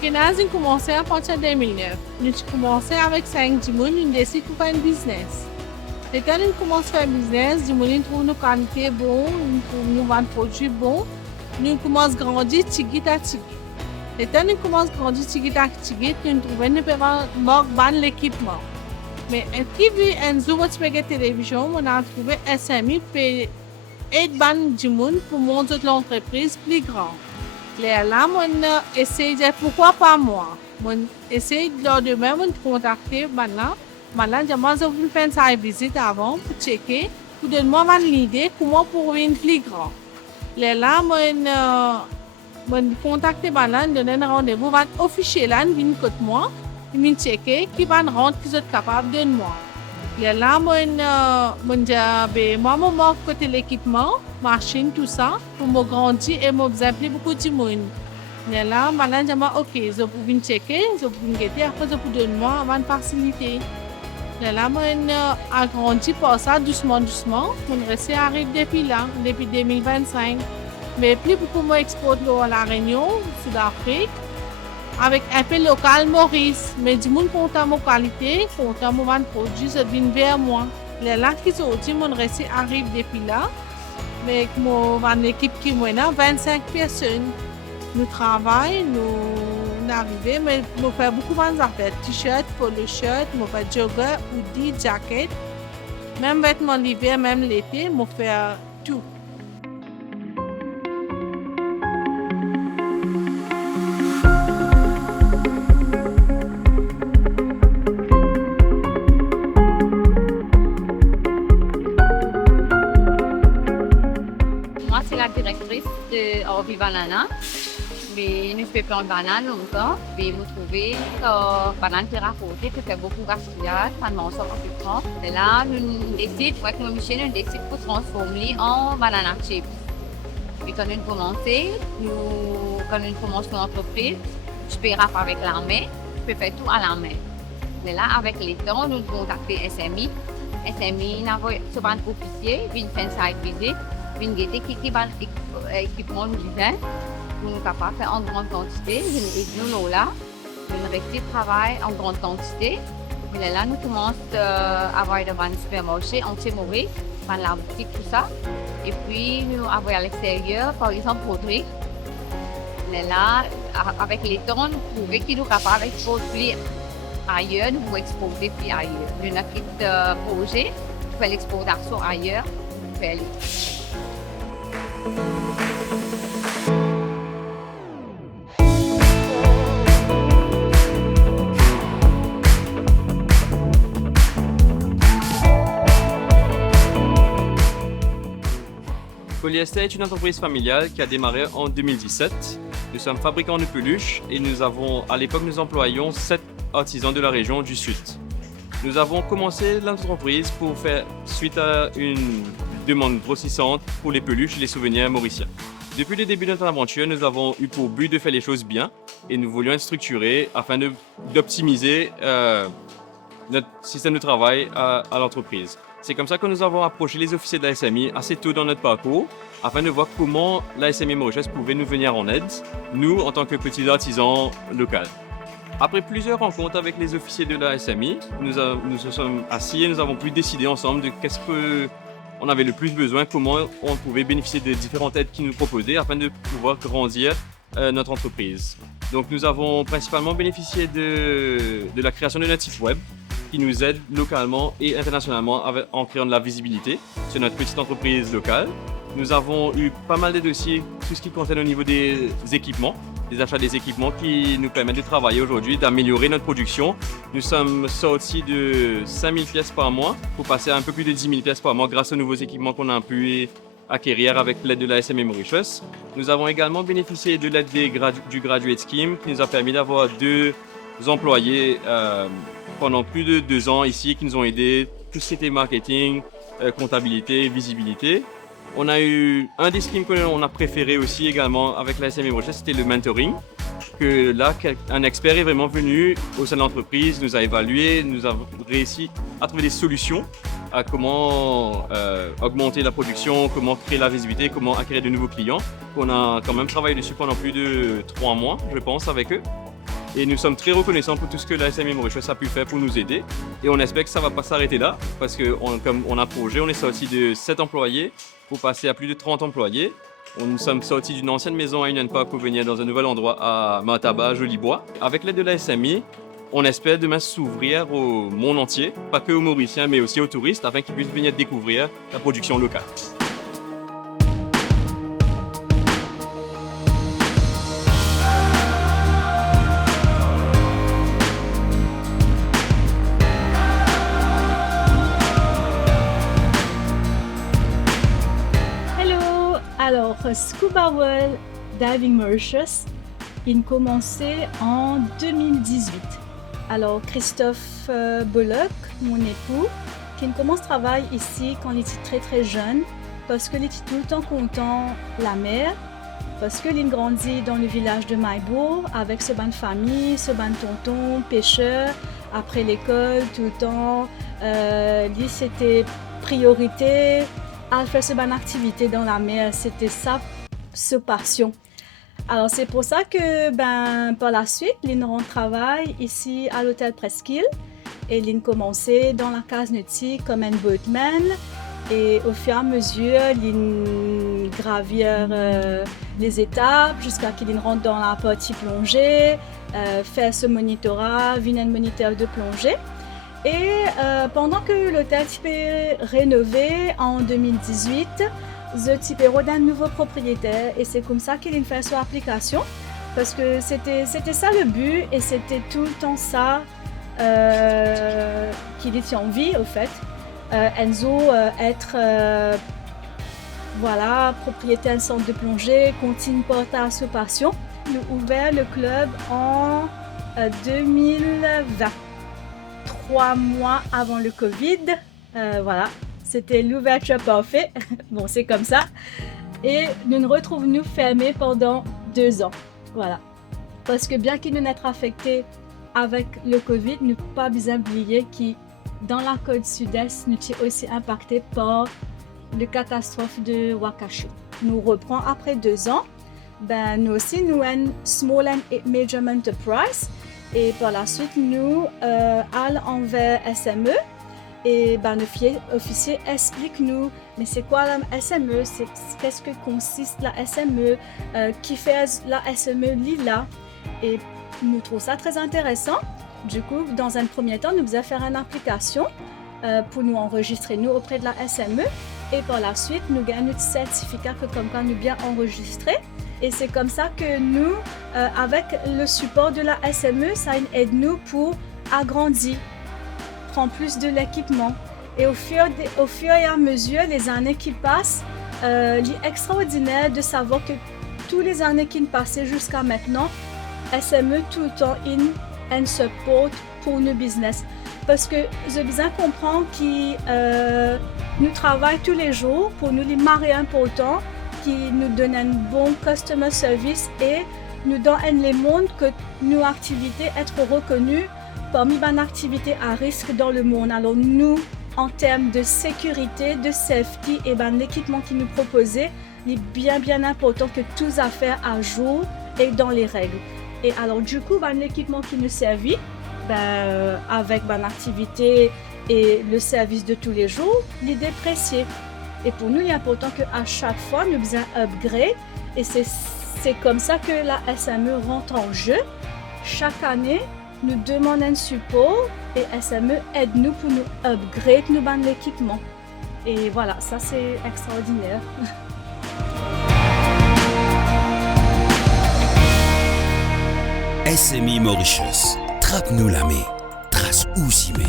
Kenaz, nous commençons à partir de 2009. Nous avons commencé avec 5 personnes, nous décidons de faire un business. Et quand nous commençons à faire un business, nous trouvons nos qualités bonnes, nous vendons des produits bons, nous commençons à grandir petit à petit. Et quand nous commençons à grandir petit à petit, nous trouvons l'équipement. Mais qui veut un zoom de télévision, on a trouvé SMI pour aider les gens pour monter l'entreprise plus grande. Là, on essaie de dire pourquoi pas moi. On essaie de même contacter maintenant. Maintenant, je vais faire une visite avant pour checker, pour donner une idée comment pour une plus grande. Là, on contacte maintenant, donner un rendez-vous officiel là, vient côté moi, vient checker qui va rendre qui est capable de moi. Là, moi, côté l'équipement, machine, tout ça, pour me grandir et me appeler beaucoup de monde. Là, maintenant, je dis, ok, je peux checker, je peux guetter, après, je peux donner moi avant de faciliter. Là, on a grandi par ça, doucement. On reste arrivé depuis là, depuis 2025. Mais plus beaucoup, moi, exporte à La Réunion, Sud-Afrique, avec un peu local Maurice. Mais du monde content de qualité, content de produits, ça vient vers moi. Là, qui sont dit, mon récit arrive depuis là. Mais mon équipe qui est là, 25 personnes. Nous travaillons, nous arrivons, mais nous faisons beaucoup d'affaires. T-shirt, polo shirt, nous faisons jogger, hoodie, jacket. Même vêtements l'hiver, même l'été, nous faisons tout. Moi, c'est la directrice de Orbi Banana. Mais nous faisons plein de bananes longtemps. Mais vous trouvez que banane qui rapporte, qui fait beaucoup de gaspillage, ça ne sort pas plus grand. Et là, nous décidons, avec mon Michel, nous décidons de transformer en banana chips. Et quand nous commençons l'entreprise, je peux rapper avec la main, je peux faire tout à la main. Mais là, avec les temps, nous contactons SMI. SMI, nous avons souvent un officier, vient faire une site visite, vient guetter qui équipement nous vivons. Nous sommes capables de faire en grande quantité. Nous là, nous restons travail en grande quantité. Mais là, nous commençons à avoir des supermarchés en Saint-Maurice, dans la boutique, tout ça. Et puis, nous avons à l'extérieur, par exemple, produits. Mais là, avec les temps, nous trouvons qu'ils sont capables d'exporter ailleurs, nous pouvons exporter puis ailleurs. Nous avons un petit projet pour faire l'exportation ailleurs. Polyester est une entreprise familiale qui a démarré en 2017. Nous sommes fabricants de peluches et à l'époque, nous employions 7 artisans de la région du Sud. Nous avons commencé l'entreprise suite à une demande grossissante pour les peluches et les souvenirs mauriciens. Depuis le début de notre aventure, nous avons eu pour but de faire les choses bien et nous voulions être structurés afin d'optimiser notre système de travail à l'entreprise. C'est comme ça que nous avons approché les officiers de la SMI assez tôt dans notre parcours afin de voir comment la SMI mauricioise pouvait nous venir en aide, nous en tant que petits artisans locaux. Après plusieurs rencontres avec les officiers de la SMI, nous nous sommes assis et nous avons pu décider ensemble de qu'est-ce qu'on avait le plus besoin, comment on pouvait bénéficier des différentes aides qu'ils nous proposaient afin de pouvoir grandir notre entreprise. Donc nous avons principalement bénéficié de la création de notre site web qui nous aide localement et internationalement en créant de la visibilité sur notre petite entreprise locale. Nous avons eu pas mal de dossiers, tout ce qui concerne au niveau des équipements, des achats des équipements qui nous permettent de travailler aujourd'hui, d'améliorer notre production. Nous sommes sortis de 5 000 pièces par mois pour passer à un peu plus de 10 000 pièces par mois grâce aux nouveaux équipements qu'on a pu acquérir avec l'aide de la SMI Mauritius. Nous avons également bénéficié de l'aide du Graduate Scheme qui nous a permis d'avoir 2 employés pendant plus de 2 ans ici qui nous ont aidés, tout ce qui était marketing, comptabilité, visibilité. On a eu un des schemes qu'on a préféré aussi également avec la SMI Mauritius, c'était le mentoring. Que là, un expert est vraiment venu au sein de l'entreprise, nous a évalué, nous a réussi à trouver des solutions à comment augmenter la production, comment créer la visibilité, comment acquérir de nouveaux clients. On a quand même travaillé dessus pendant plus de 3 mois, je pense, avec eux. Et nous sommes très reconnaissants pour tout ce que la SMI Mauritius a pu faire pour nous aider. Et on espère que ça ne va pas s'arrêter là, parce comme on a un projet, on est sorti de 7 employés pour passer à plus de 30 employés. Nous sommes sortis d'une ancienne maison à Union Park pour venir dans un nouvel endroit à Mataba, Jolibois. Avec l'aide de la SMI, on espère demain s'ouvrir au monde entier, pas que aux Mauriciens, mais aussi aux touristes, afin qu'ils puissent venir découvrir la production locale. Alors, Scuba World Diving Mauritius, il a commencé en 2018. Alors, Christophe Bullock, mon époux, qui commence à travailler ici quand il était très jeune, parce qu'il était tout le temps content la mer, parce qu'il grandit dans le village de Maïbourg avec ce bonne famille, ce bon tonton, pêcheur, après l'école, tout le temps. Lui, c'était priorité. À faire ce bonne activité dans la mer, c'était sa passion. Alors c'est pour ça que par la suite, Lynn rentre travail ici à l'hôtel Presqu'île et Lynn commençait dans la case nautique comme un boatman et au fur et à mesure, Lynn gravir les étapes jusqu'à qu'il rentre dans la partie plongée, faire ce monitorat, venir un moniteur de plongée. Et pendant que l'hôtel était rénové en 2018, le type d'un nouveau propriétaire et c'est comme ça qu'il a fait son application parce que c'était ça le but et c'était tout le temps ça qu'il était envie au fait. Enzo être propriétaire d'un centre de plongée, continue porter à sa passion. Il a ouvert le club en 2020. 3 mois avant le Covid, c'était l'ouverture parfaite. Bon, c'est comme ça. Et nous nous retrouvons fermés pendant 2 ans. Voilà. Parce que bien qu'il nous être affectés avec le Covid, nous n'avons pas besoin d'oublier que dans la côte sud-est, nous sommes aussi impactés par la catastrophe de Wakashu. Nous reprenons après 2 ans. Nous aussi, nous avons un Small and Medium Enterprise. Et par la suite, nous allons envers SME et l'officier explique-nous mais c'est quoi la SME, qu'est-ce que consiste la SME, qui fait la SME Lila. Et nous trouvons ça très intéressant. Du coup, dans un premier temps, nous allons faire une application pour nous enregistrer nous auprès de la SME et par la suite, nous gagnons notre certificat que comme quoi nous bien enregistrés. Et c'est comme ça que nous, avec le support de la SME, ça aide nous pour agrandir, prendre plus de l'équipement. Et au fur et à mesure, les années qui passent, il est extraordinaire de savoir que toutes les années qui passent jusqu'à maintenant, SME tout le temps un support pour nos business. Parce que j'ai besoin de comprendre que nous travaillons tous les jours pour nous les marrer important, qui nous donne un bon customer service et nous donne les mondes que nos activités être reconnues parmi les activités à risque dans le monde. Alors nous, en termes de sécurité, de safety et l'équipement qui nous proposait, il est bien important que tout à faire à jour et dans les règles. Et alors du coup, l'équipement qui nous servit, avec l'activité et le service de tous les jours, il est déprécié. Et pour nous, il est important qu'à chaque fois, nous faisons un upgrade. Et c'est comme ça que la SME rentre en jeu. Chaque année, nous demandons un support et SME aide nous pour nous upgrade l'équipement. Et voilà, ça c'est extraordinaire. SMI Mauritius, trappe-nous la main, trace où s'y met.